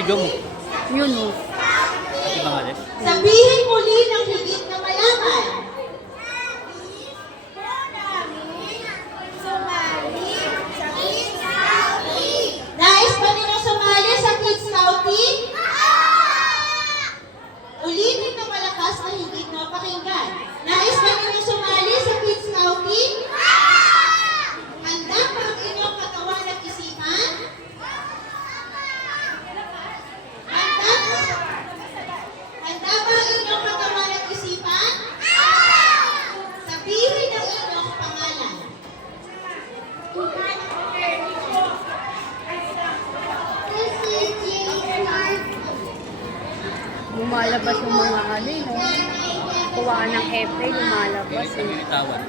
video mo? Yun o. Ate Bangales? Sabihin muli ng higit na mayaman. Nais ba ninyong sumali sa Kids Scouting? Ulitin na malakas na higit na pakinggan. Nais ba ninyong sumali sa Kids Scouting? Handa ba ang inyong katawan at isipan? Handa ba ang inyong katawan at isipan? Sabihin ang inyong pangalan. Lumalabas yung mga ano, no? Kuha ng April, lumalabas. Kami nitawan.